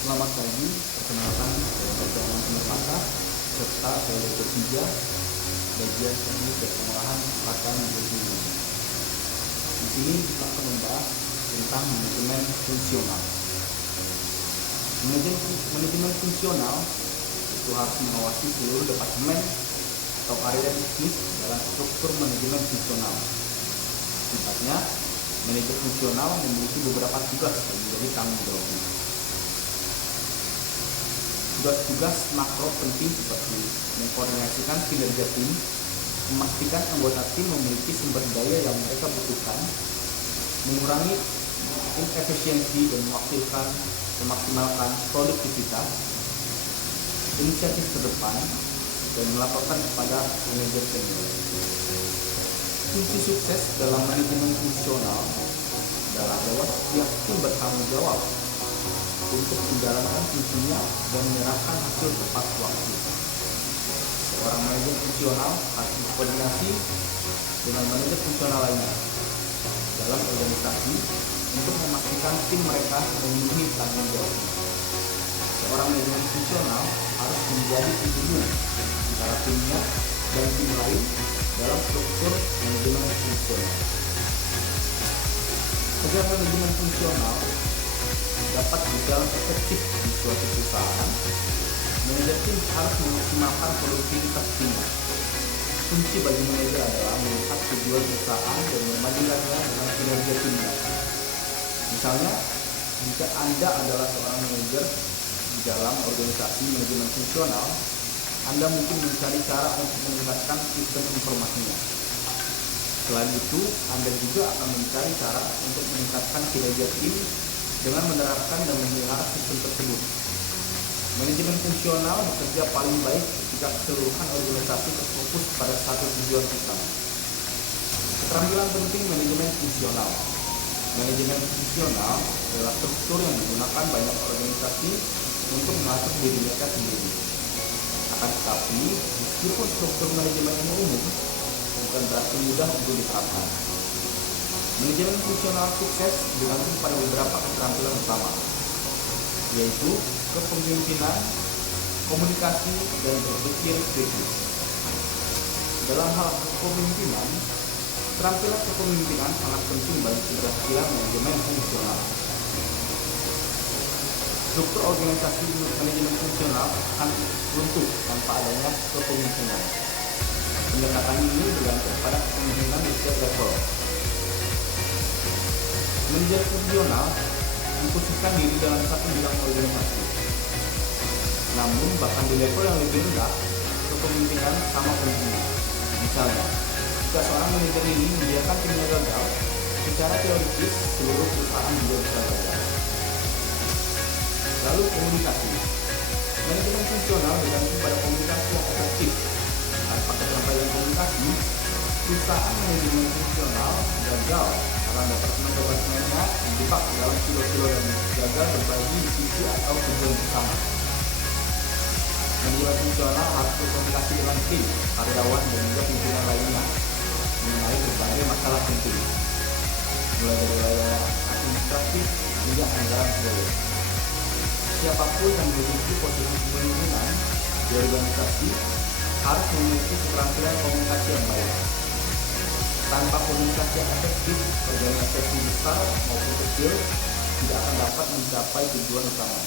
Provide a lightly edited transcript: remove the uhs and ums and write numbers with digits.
Selamat pagi, perkenalkan saya Dr. Anwar Masa, serta saya Dr. Tiga, bagian teknik dan pengolahan angkatan 20. Di sini kita akan membahas tentang manajemen fungsional. Manajemen fungsional itu harus mengawasi seluruh departemen atau area bisnis dalam struktur manajemen fungsional. Sifatnya, manajer fungsional memiliki beberapa tugas yang menjadi tanggung jawabnya. Tugas-tugas makro penting seperti mengkoordinasikan kinerja tim, memastikan anggota tim memiliki sumber daya yang mereka butuhkan, mengurangi inefisiensi dan memaksimalkan produktivitas, inisiatif terdepan, dan melaporkan kepada manajer senior. Kunci sukses dalam manajemen fungsional adalah bahwa setiap tim bertanggung jawab untuk menjalankan fungsinya dan menyerahkan hasil tepat waktu. Seorang manajer fungsional harus berkoordinasi dengan manajer fungsional lainnya dalam organisasi untuk memastikan tim mereka memenuhi tanggung jawabnya. Seorang manajer fungsional harus menjadi penghubung antara timnya dan tim lain dalam struktur manajemen fungsional. Agar manajemen fungsional dapat berjalan efektif di suatu perusahaan, manajer tim harus memaksimalkan produktivitas timnya. Kunci bagi manajer adalah melihat tujuan perusahaan dan membandingkannya dengan kinerja timnya. Misalnya, jika Anda adalah seorang manajer di dalam organisasi manajemen fungsional, Anda mungkin mencari cara untuk meningkatkan sistem informasinya. Selain itu, Anda juga akan mencari cara untuk meningkatkan kinerja tim dengan menerapkan dan memelihara sistem tersebut. Manajemen fungsional bekerja paling baik ketika keseluruhan organisasi terfokus pada satu tujuan utama. Keterampilan penting manajemen fungsional. Manajemen fungsional adalah struktur yang digunakan banyak organisasi untuk mengatur diri mereka sendiri. Akan tetapi, meskipun struktur manajemen ini umum, bukan berarti mudah untuk diterapkan. Manajemen fungsional sukses digantung pada beberapa keterampilan utama, yaitu kepemimpinan, komunikasi, dan berpikir kritis. Dalam hal kepemimpinan, keterampilan kepemimpinan sangat penting bagi keberhasilan manajemen fungsional. Struktur organisasi manajemen fungsional akan runtuh tanpa adanya kepemimpinan. Pendekatan ini bergantung pada kepemimpinan di setiap level. Manajer fungsional mengkhususkan diri dalam satu bidang organisasi. Namun, bahkan di level yang lebih rendah, kepemimpinan sama pentingnya. Misalnya, jika seorang manajer ini membiarkan timnya gagal, secara teoritis seluruh perusahaan juga bisa gagal. Lalu komunikasi. Manajemen fungsional bergantung pada komunikasi yang efektif. Tanpa keterampilan komunikasi, perusahaan manajemen fungsional gagal karena departemen-departemennya dijebak dalam silo-silo dan gagal berbagi visi atau tujuan bersama. Manajemen fungsional harus berkomunikasi dengan tim, karyawan, dan juga pimpinan lainnya mengenai berbagai masalah penting, mulai dari layanan administratif hingga anggaran proyek. Siapapun yang memiliki posisi kepemimpinan di organisasi harus memiliki keterampilan komunikasi yang baik. Tanpa komunikasi yang efektif, organisasi besar maupun kecil tidak akan dapat mencapai tujuan utama.